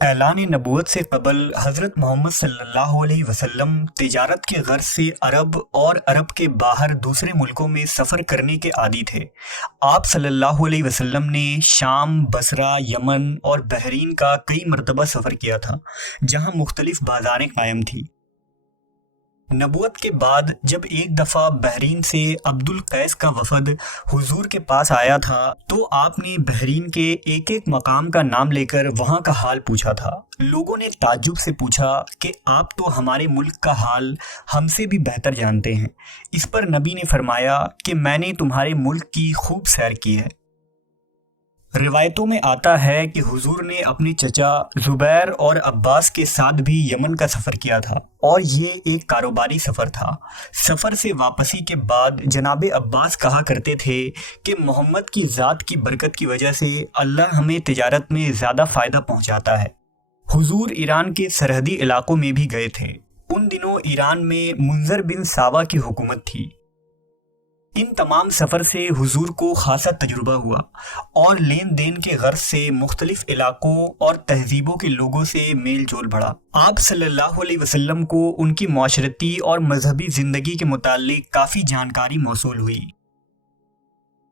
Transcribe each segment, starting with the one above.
اعلان نبوت سے قبل حضرت محمد صلی اللہ علیہ وسلم تجارت کے غرض سے عرب اور عرب کے باہر دوسرے ملکوں میں سفر کرنے کے عادی تھے۔ آپ صلی اللہ علیہ وسلم نے شام، بصرہ، یمن اور بحرین کا کئی مرتبہ سفر کیا تھا، جہاں مختلف بازاریں قائم تھیں۔ نبوت کے بعد جب ایک دفعہ بحرین سے عبد القیس کا وفد حضور کے پاس آیا تھا تو آپ نے بحرین کے ایک ایک مقام کا نام لے کر وہاں کا حال پوچھا تھا۔ لوگوں نے تعجب سے پوچھا کہ آپ تو ہمارے ملک کا حال ہم سے بھی بہتر جانتے ہیں۔ اس پر نبی نے فرمایا کہ میں نے تمہارے ملک کی خوب سیر کی ہے۔ روایتوں میں آتا ہے کہ حضور نے اپنے چچا زبیر اور عباس کے ساتھ بھی یمن کا سفر کیا تھا، اور یہ ایک کاروباری سفر تھا۔ سفر سے واپسی کے بعد جناب عباس کہا کرتے تھے کہ محمد کی ذات کی برکت کی وجہ سے اللہ ہمیں تجارت میں زیادہ فائدہ پہنچاتا ہے۔ حضور ایران کے سرحدی علاقوں میں بھی گئے تھے۔ ان دنوں ایران میں منظر بن ساوا کی حکومت تھی۔ ان تمام سفر سے حضور کو خاصا تجربہ ہوا اور لین دین کے غرض سے مختلف علاقوں اور تہذیبوں کے لوگوں سے میل جول بڑھا۔ آپ صلی اللہ علیہ وسلم کو ان کی معاشرتی اور مذہبی زندگی کے متعلق کافی جانکاری موصول ہوئی۔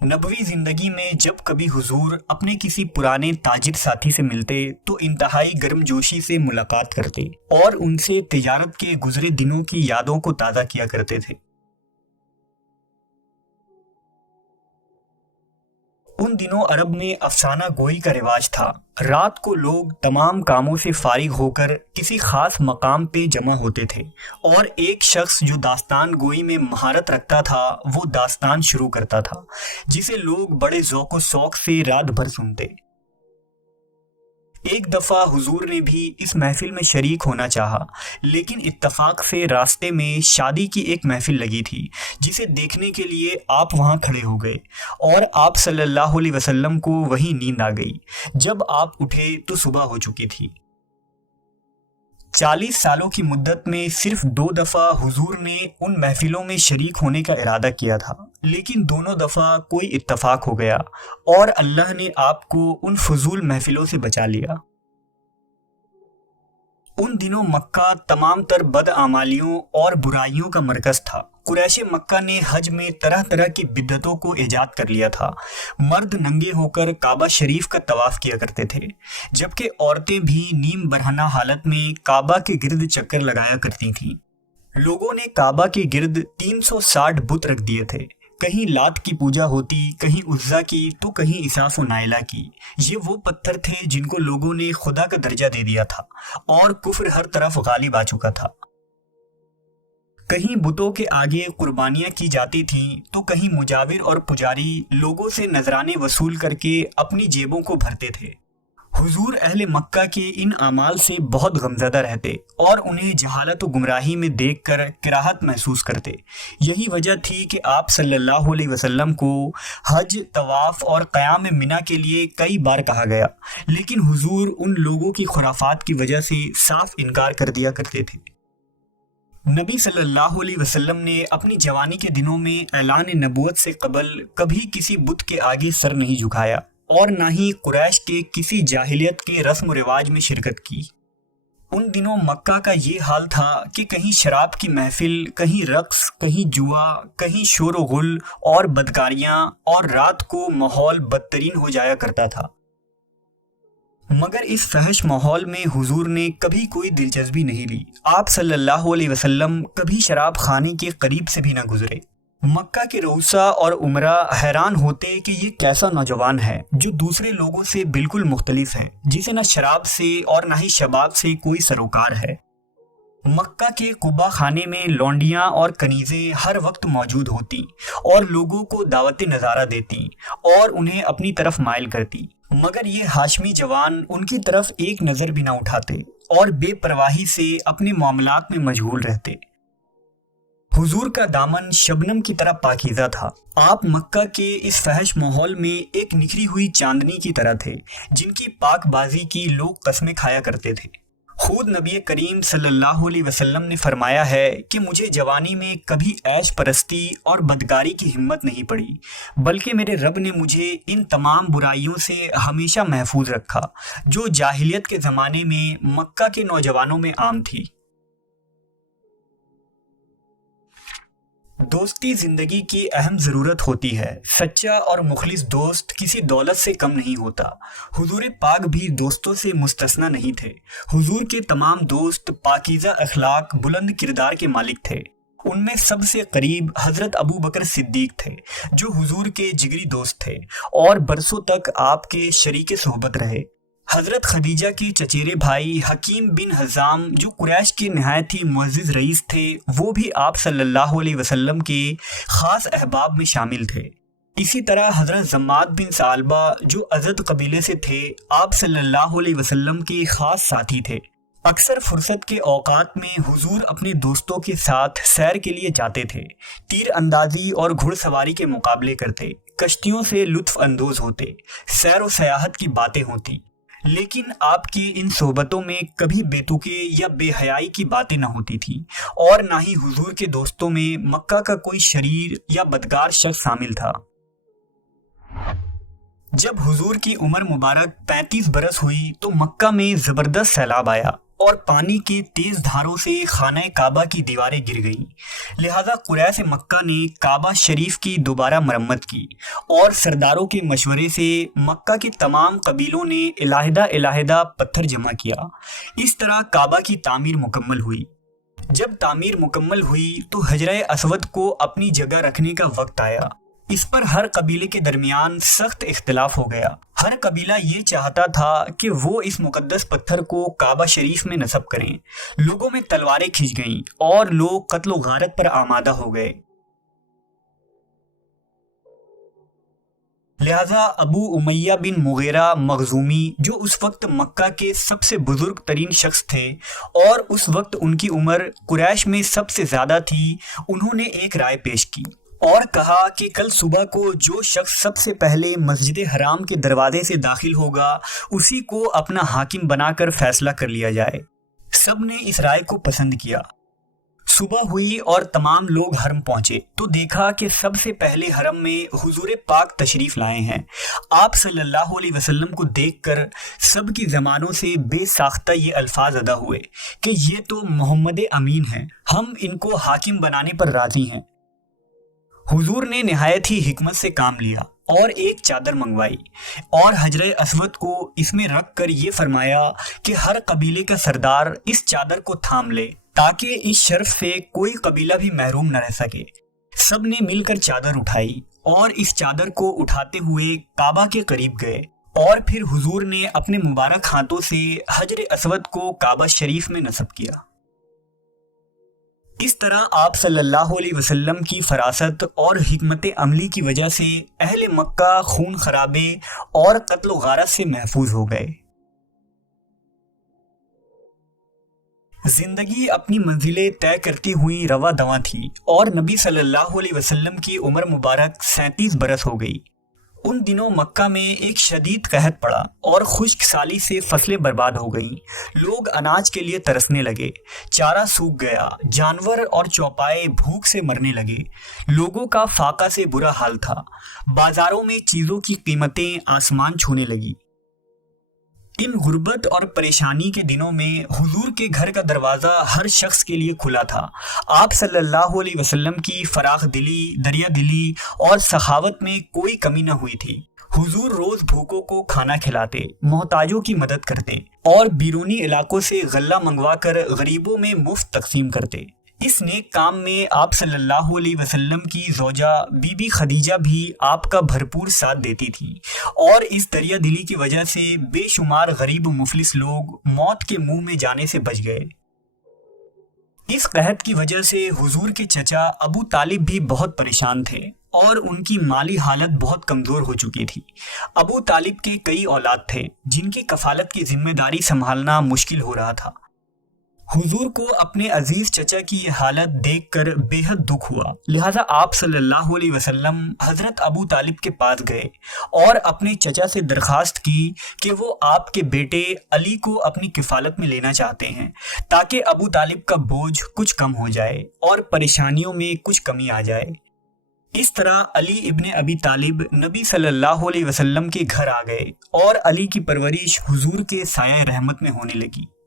نبوی زندگی میں جب کبھی حضور اپنے کسی پرانے تاجر ساتھی سے ملتے تو انتہائی گرم جوشی سے ملاقات کرتے اور ان سے تجارت کے گزرے دنوں کی یادوں کو تازہ کیا کرتے تھے۔ ان دنوں عرب میں افسانہ گوئی کا رواج تھا۔ رات کو لوگ تمام کاموں سے فارغ ہو کر کسی خاص مقام پہ جمع ہوتے تھے اور ایک شخص جو داستان گوئی میں مہارت رکھتا تھا وہ داستان شروع کرتا تھا، جسے لوگ بڑے ذوق و شوق سے رات بھر سنتے۔ ایک دفعہ حضور نے بھی اس محفل میں شریک ہونا چاہا، لیکن اتفاق سے راستے میں شادی کی ایک محفل لگی تھی، جسے دیکھنے کے لیے آپ وہاں کھڑے ہو گئے اور آپ صلی اللہ علیہ وسلم کو وہیں نیند آ گئی۔ جب آپ اٹھے تو صبح ہو چکی تھی۔ 40 سالوں کی مدت میں صرف 2 دفعہ حضور نے ان محفلوں میں شریک ہونے کا ارادہ کیا تھا، لیکن دونوں دفعہ کوئی اتفاق ہو گیا اور اللہ نے آپ کو ان فضول محفلوں سے بچا لیا۔ ان دنوں مکہ تمام تر بدعمالیوں اور برائیوں کا مرکز تھا۔ قریش مکہ نے حج میں طرح طرح کی بدعتوں کو ایجاد کر لیا تھا۔ مرد ننگے ہو کر کعبہ شریف کا طواف کیا کرتے تھے، جبکہ عورتیں بھی نیم برہنہ حالت میں کعبہ کے گرد چکر لگایا کرتی تھیں۔ لوگوں نے کعبہ کے گرد 360 بت رکھ دیے تھے۔ کہیں لات کی پوجا ہوتی، کہیں عزا کی تو کہیں اساف و نائلہ کی۔ یہ وہ پتھر تھے جن کو لوگوں نے خدا کا درجہ دے دیا تھا اور کفر ہر طرف غالب آ چکا تھا۔ کہیں بتوں کے آگے قربانیاں کی جاتی تھیں تو کہیں مجاور اور پجاری لوگوں سے نذرانے وصول کر کے اپنی جیبوں کو بھرتے تھے۔ حضور اہل مکہ کے ان اعمال سے بہت غمزدہ رہتے اور انہیں جہالت و گمراہی میں دیکھ کر کراہت محسوس کرتے۔ یہی وجہ تھی کہ آپ صلی اللہ علیہ وسلم کو حج، طواف اور قیام منی کے لیے کئی بار کہا گیا، لیکن حضور ان لوگوں کی خرافات کی وجہ سے صاف انکار کر دیا کرتے تھے۔ نبی صلی اللہ علیہ وسلم نے اپنی جوانی کے دنوں میں اعلان نبوت سے قبل کبھی کسی بت کے آگے سر نہیں جھکایا اور نہ ہی قریش کے کسی جاہلیت کے رسم و رواج میں شرکت کی۔ ان دنوں مکہ کا یہ حال تھا کہ کہیں شراب کی محفل، کہیں رقص، کہیں جوا، کہیں شور و غل اور بدکاریاں، اور رات کو ماحول بدترین ہو جایا کرتا تھا۔ مگر اس فحش ماحول میں حضور نے کبھی کوئی دلچسپی نہیں لی۔ آپ صلی اللہ علیہ وسلم کبھی شراب خانے کے قریب سے بھی نہ گزرے۔ مکہ کے رؤسا اور عمرا حیران ہوتے کہ یہ کیسا نوجوان ہے جو دوسرے لوگوں سے بالکل مختلف ہے، جسے نہ شراب سے اور نہ ہی شباب سے کوئی سروکار ہے۔ مکہ کے قبا خانے میں لونڈیاں اور کنیزیں ہر وقت موجود ہوتی اور لوگوں کو دعوت نظارہ دیتی اور انہیں اپنی طرف مائل کرتی، مگر یہ ہاشمی جوان ان کی طرف ایک نظر بھی نہ اٹھاتے اور بے پرواہی سے اپنے معاملات میں مشغول رہتے۔ حضور کا دامن شبنم کی طرح پاکیزہ تھا۔ آپ مکہ کے اس فحش ماحول میں ایک نکھری ہوئی چاندنی کی طرح تھے، جن کی پاک بازی کی لوگ قسمیں کھایا کرتے تھے۔ خود نبی کریم صلی اللہ علیہ وسلم نے فرمایا ہے کہ مجھے جوانی میں کبھی عیش پرستی اور بدکاری کی ہمت نہیں پڑی، بلکہ میرے رب نے مجھے ان تمام برائیوں سے ہمیشہ محفوظ رکھا جو جاہلیت کے زمانے میں مکہ کے نوجوانوں میں عام تھی۔ دوستی زندگی کی اہم ضرورت ہوتی ہے۔ سچا اور مخلص دوست کسی دولت سے کم نہیں ہوتا۔ حضور پاک بھی دوستوں سے مستثنی نہیں تھے۔ حضور کے تمام دوست پاکیزہ اخلاق، بلند کردار کے مالک تھے۔ ان میں سب سے قریب حضرت ابو بکر صدیق تھے جو حضور کے جگری دوست تھے اور برسوں تک آپ کے شریک صحبت رہے۔ حضرت خدیجہ کے چچیرے بھائی حکیم بن حزام جو قریش کے نہایت ہی معزز رئیس تھے، وہ بھی آپ صلی اللہ علیہ وسلم کے خاص احباب میں شامل تھے۔ اسی طرح حضرت زماد بن ثعلبہ جو ازد قبیلے سے تھے، آپ صلی اللہ علیہ وسلم کے خاص ساتھی تھے۔ اکثر فرصت کے اوقات میں حضور اپنے دوستوں کے ساتھ سیر کے لیے جاتے تھے، تیر اندازی اور گھڑ سواری کے مقابلے کرتے، کشتیوں سے لطف اندوز ہوتے، سیر و سیاحت کی باتیں ہوتی، لیکن آپ کی ان صحبتوں میں کبھی بے تکے یا بے حیائی کی باتیں نہ ہوتی تھیں، اور نہ ہی حضور کے دوستوں میں مکہ کا کوئی شریر یا بدکار شخص شامل تھا۔ جب حضور کی عمر مبارک 35 برس ہوئی تو مکہ میں زبردست سیلاب آیا اور پانی کے تیز دھاروں سے خانہ کعبہ کی دیواریں گر گئیں۔ لہذا قریش مکہ نے کعبہ شریف کی دوبارہ مرمت کی اور سرداروں کے مشورے سے مکہ کے تمام قبیلوں نے علیحدہ پتھر جمع کیا۔ اس طرح کعبہ کی تعمیر مکمل ہوئی۔ جب تعمیر مکمل ہوئی تو حجرہ اسود کو اپنی جگہ رکھنے کا وقت آیا۔ اس پر ہر قبیلے کے درمیان سخت اختلاف ہو گیا۔ ہر قبیلہ یہ چاہتا تھا کہ وہ اس مقدس پتھر کو کعبہ شریف میں نصب کریں۔ لوگوں میں تلواریں کھنچ گئیں اور لوگ قتل و غارت پر آمادہ ہو گئے۔ لہذا ابو امیہ بن مغیرہ مخزومی جو اس وقت مکہ کے سب سے بزرگ ترین شخص تھے اور اس وقت ان کی عمر قریش میں سب سے زیادہ تھی، انہوں نے ایک رائے پیش کی اور کہا کہ کل صبح کو جو شخص سب سے پہلے مسجد حرام کے دروازے سے داخل ہوگا اسی کو اپنا حاکم بنا کر فیصلہ کر لیا جائے۔ سب نے اس رائے کو پسند کیا۔ صبح ہوئی اور تمام لوگ حرم پہنچے تو دیکھا کہ سب سے پہلے حرم میں حضور پاک تشریف لائے ہیں۔ آپ صلی اللہ علیہ وسلم کو دیکھ کر سب کی زبانوں سے بے ساختہ یہ الفاظ ادا ہوئے کہ یہ تو محمد امین ہیں، ہم ان کو حاکم بنانے پر راضی ہیں۔ حضور نے نہایت ہی حکمت سے کام لیا اور ایک چادر منگوائی اور حجرہ اسود کو اس میں رکھ کر یہ فرمایا کہ ہر قبیلے کا سردار اس چادر کو تھام لے تاکہ اس شرف سے کوئی قبیلہ بھی محروم نہ رہ سکے۔ سب نے مل کر چادر اٹھائی اور اس چادر کو اٹھاتے ہوئے کعبہ کے قریب گئے اور پھر حضور نے اپنے مبارک ہاتھوں سے حجر اسود کو کعبہ شریف میں نصب کیا۔ اس طرح آپ صلی اللہ علیہ وسلم کی فراست اور حکمت عملی کی وجہ سے اہل مکہ خون خرابے اور قتل و غارت سے محفوظ ہو گئے۔ زندگی اپنی منزلیں طے کرتی ہوئی رواں دواں تھی اور نبی صلی اللہ علیہ وسلم کی عمر مبارک 37 برس ہو گئی۔ ان دنوں مکہ میں ایک شدید قحط پڑا اور خشک سالی سے فصلیں برباد ہو گئیں۔ لوگ اناج کے لیے ترسنے لگے، چارہ سوکھ گیا، جانور اور چوپائے بھوک سے مرنے لگے۔ لوگوں کا فاقہ سے برا حال تھا۔ بازاروں میں چیزوں کی قیمتیں آسمان چھونے لگی۔ ان غربت اور پریشانی کے دنوں میں حضور کے گھر کا دروازہ ہر شخص کے لیے کھلا تھا۔ آپ صلی اللہ علیہ وسلم کی فراخ دلی، دریا دلی اور سخاوت میں کوئی کمی نہ ہوئی تھی۔ حضور روز بھوکوں کو کھانا کھلاتے، محتاجوں کی مدد کرتے اور بیرونی علاقوں سے غلہ منگوا کر غریبوں میں مفت تقسیم کرتے۔ اس نیک کام میں آپ صلی اللہ علیہ وسلم کی زوجہ بی بی خدیجہ بھی آپ کا بھرپور ساتھ دیتی تھی اور اس دریا دلی کی وجہ سے بے شمار غریب و مفلس لوگ موت کے منہ میں جانے سے بچ گئے۔ اس قحط کی وجہ سے حضور کے چچا ابو طالب بھی بہت پریشان تھے اور ان کی مالی حالت بہت کمزور ہو چکی تھی۔ ابو طالب کے کئی اولاد تھے جن کی کفالت کی ذمہ داری سنبھالنا مشکل ہو رہا تھا۔ حضور کو اپنے عزیز چچا کی یہ حالت دیکھ کر بے حد دکھ ہوا، لہٰذا آپ صلی اللہ علیہ وسلم حضرت ابو طالب کے پاس گئے اور اپنے چچا سے درخواست کی کہ وہ آپ کے بیٹے علی کو اپنی کفالت میں لینا چاہتے ہیں تاکہ ابو طالب کا بوجھ کچھ کم ہو جائے اور پریشانیوں میں کچھ کمی آ جائے۔ اس طرح علی ابن ابی طالب نبی صلی اللہ علیہ وسلم کے گھر آ گئے اور علی کی پرورش حضور کے سایہ رحمت میں ہونے لگی۔